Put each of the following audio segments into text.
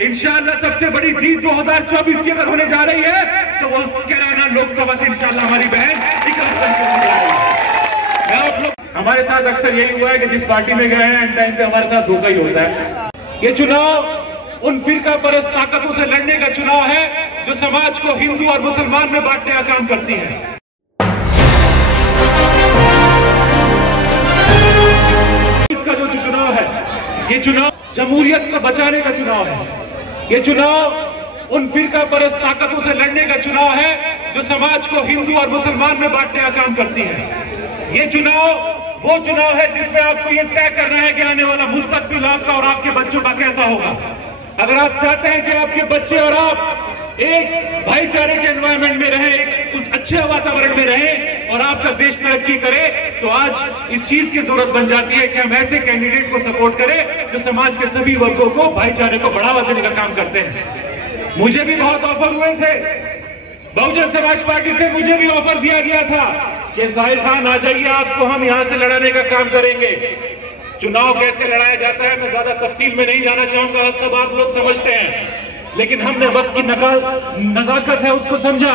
इंशाअल्लाह सबसे बड़ी जीत 2024 की अगर होने जा रही है तो वो कैराना लोकसभा से इंशाअल्लाह हमारी बहन आप लोग। हमारे साथ अक्सर यही हुआ है कि जिस पार्टी में गए हैं एंड टाइम पे हमारे साथ धोखा ही होता है। ये चुनाव उन फिरका परस्त ताकतों से लड़ने का चुनाव है जो समाज को हिंदू और मुसलमान में बांटने का काम करती है। इसका जो चुनाव है, ये चुनाव जमहूरियत को बचाने का चुनाव है। ये चुनाव उन फिरका परस्त ताकतों से लड़ने का चुनाव है जो समाज को हिंदू और मुसलमान में बांटने का काम करती है। ये चुनाव वो चुनाव है जिसमें आपको ये तय करना है कि आने वाला मुस्तकबिल आपका और आपके बच्चों का कैसा होगा। अगर आप चाहते हैं कि आपके बच्चे और आप एक भाईचारे के एनवायरमेंट में रहें, एक उस अच्छे वातावरण में रहें और आपका देश तरक्की करे, तो आज इस चीज की जरूरत बन जाती है कि हम ऐसे कैंडिडेट को सपोर्ट करें जो समाज के सभी वर्गों को भाईचारे को बढ़ावा देने का काम करते हैं। मुझे भी बहुत ऑफर हुए थे, बहुजन समाज पार्टी से मुझे भी ऑफर दिया गया था कि जाहिर खान आ जाइए, आपको हम यहां से लड़ाने का काम करेंगे। चुनाव कैसे लड़ाया जाता है मैं ज्यादा तफसील में नहीं जाना चाहूंगा, सब आप लोग समझते हैं, लेकिन हमने वक्त की नजाकत है उसको समझा।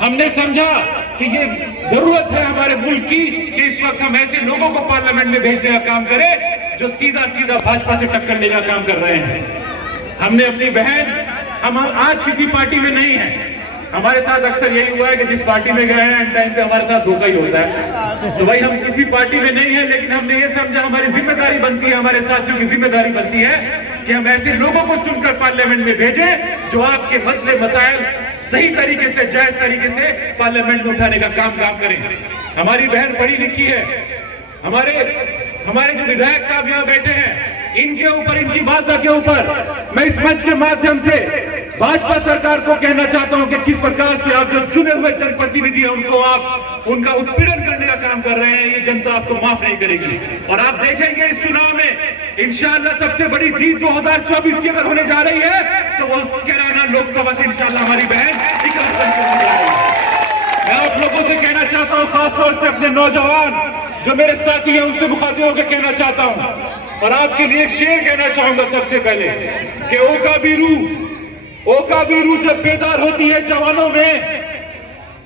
हमने समझा कि ये जरूरत है हमारे मुल्क की कि इस वक्त हम ऐसे लोगों को पार्लियामेंट में भेजने का काम करें जो सीधा सीधा भाजपा से टक्कर लेने का काम कर रहे हैं। हमने अपनी बहन, हम आज किसी पार्टी में नहीं है। हमारे साथ अक्सर यही हुआ है कि जिस पार्टी में गए हैं एंड टाइम पे हमारे साथ धोखा ही होता है। तो भाई हम किसी पार्टी में नहीं है, लेकिन हमने ये समझा हमारी जिम्मेदारी बनती है, हमारे साथियों की जिम्मेदारी बनती है कि हम ऐसे लोगों को चुनकर पार्लियामेंट में भेजें जो आपके मसले मसाइल सही तरीके से, जायज तरीके से पार्लियामेंट में उठाने का काम करें। हमारी बहन पढ़ी लिखी है, हमारे जो विधायक साहब यहाँ बैठे हैं, इनके ऊपर, इनकी बातों के ऊपर मैं इस मंच के माध्यम से भाजपा सरकार को कहना चाहता हूं कि किस प्रकार से आप जो चुने हुए जनप्रतिनिधि हैं उनको आप उनका उत्पीड़न करने का काम कर रहे हैं, ये जनता आपको माफ नहीं करेगी। और आप देखेंगे इस चुनाव में इंशाअल्लाह सबसे बड़ी जीत 2024 की अगर होने जा रही है तो वो कैराना लोकसभा से इंशाअल्लाह हमारी बहन मैं आप लोगों से कहना चाहता हूं, खासतौर से अपने नौजवान जो मेरे साथी हैं उनसे मुखातिब होकर कहना चाहता हूं और आपके लिए एक शेर कहना चाहूंगा सबसे पहले कि ओका बीरू जब बेदार होती है जवानों में,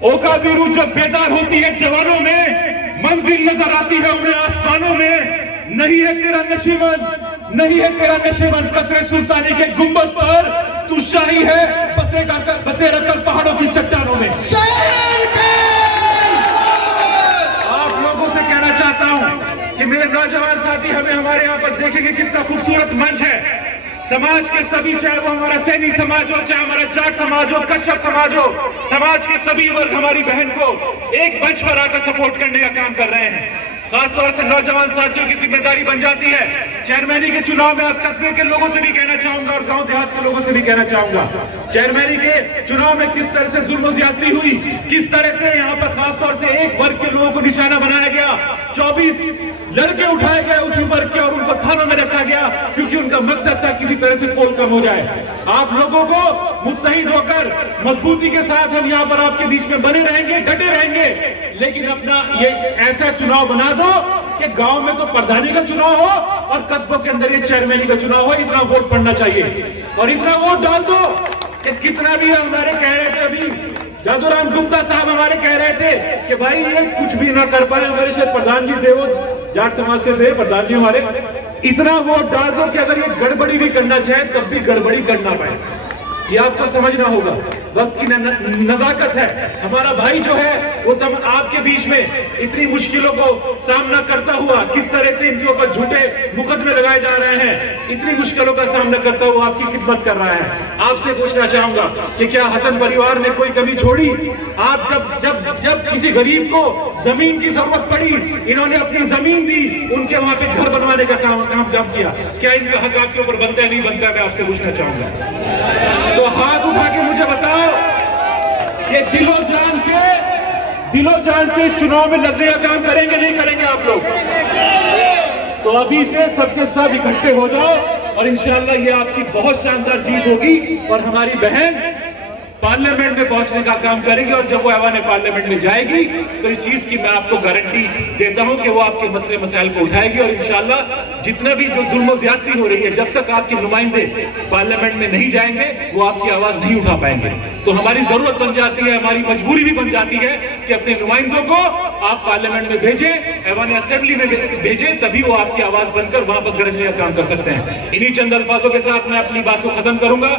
ओका बीरू जब बेदार होती है जवानों में, मंजिल नजर आती है उन्हें आसमानों में। नहीं है तेरा नशीबन, नहीं है तेरा नशीबन कसरे सुल्तानी के गुंबद पर, तू शाही है बसे रखकर पहाड़ों की चट्टानों में। आप लोगों से कहना चाहता हूं कि मेरे नौजवान साथी हमें हमारे यहाँ पर देखेंगे कितना खूबसूरत मंच है। समाज के सभी, चाहे वो हमारा सैनी समाज हो, चाहे हमारा जाट समाज हो, कश्यप समाज हो, समाज के सभी वर्ग हमारी बहन को एक मंच पर आकर सपोर्ट करने का काम कर रहे हैं। खासतौर से नौजवान साथियों की जिम्मेदारी बन जाती है। चेयरमैनी के चुनाव में आप कस्बे के लोगों से भी कहना चाहूंगा और गांव देहात के लोगों से भी कहना चाहूंगा, चेयरमैनी के चुनाव में किस तरह से जुल्म ज्यादती हुई, किस तरह से यहाँ पर खासतौर से एक वर्ग के लोगों को निशाना बनाया गया, 24 लड़के उठाए गए उसी वर्ग के और उनको थानों में रखा गया क्योंकि उनका मकसद था किसी तरह से पोल कम हो जाए। आप लोगों को मुत्तहिद होकर मजबूती के साथ हम यहाँ पर आपके बीच में बने रहेंगे, डटे रहेंगे, लेकिन अपना ये ऐसा चुनाव बना दो कि गांव में तो प्रधानी का चुनाव हो और कस्बों के अंदर ये चेयरमैनी का चुनाव हो। इतना वोट पड़ना चाहिए और इतना वोट डाल दो कि कितना भी हमारे कह रहे थे, अभी जादूराम गुप्ता साहब हमारे कह रहे थे कि भाई ये कुछ भी ना कर पाए, हमारे शायद प्रधान जी थे, वो जाट समाज से थे प्रधान जी हमारे, इतना वोट डाल दो कि अगर ये गड़बड़ी भी करना चाहे तब भी गड़बड़ी करना पाए। ये आपको समझना होगा, वक्त की नजाकत है। हमारा भाई जो है वो तब आपके बीच में इतनी मुश्किलों को सामना करता हुआ, किस तरह से इनके ऊपर झूठे मुकदमे लगाए जा रहे हैं, इतनी मुश्किलों का सामना करता हुआ आपकी खिदमत कर रहा है। आपसे पूछना चाहूंगा कि क्या हसन परिवार ने कोई कमी छोड़ी? आप जब किसी गरीब को जमीन की जरूरत पड़ी, इन्होंने अपनी जमीन दी, उनके वहां पे घर बनवाने का काम किया। क्या इनका हक आपके ऊपर बनता है, नहीं बनता है? मैं आपसे पूछना चाहूंगा। तो हाथ उठा के मुझे बताओ कि दिलो जान से इस चुनाव में लड़ने का काम करेंगे, नहीं करेंगे आप लोग? तो अभी से सबके सब इकट्ठे हो जाओ और इंशाअल्लाह ये आपकी बहुत शानदार जीत होगी और हमारी बहन पार्लियामेंट में पहुंचने का काम करेगी। और जब वो ऐवान पार्लियामेंट में जाएगी तो इस चीज की मैं आपको गारंटी देता हूं कि वो आपके मसले मसाइल को उठाएगी। और इंशाल्लाह जितना भी जो जुल्म ज्यादती हो रही है, जब तक आपके नुमाइंदे पार्लियामेंट में नहीं जाएंगे वो आपकी आवाज नहीं उठा पाएंगे। तो हमारी जरूरत बन जाती है, हमारी मजबूरी भी बन जाती है कि अपने नुमाइंदों को आप पार्लियामेंट में भेजें, ऐवान असेंबली में भेजें, तभी वो आपकी आवाज बनकर वहां पर गरजने का काम कर सकते हैं। इन्हीं चंद अल्फाजों के साथ मैं अपनी बात को खत्म करूंगा।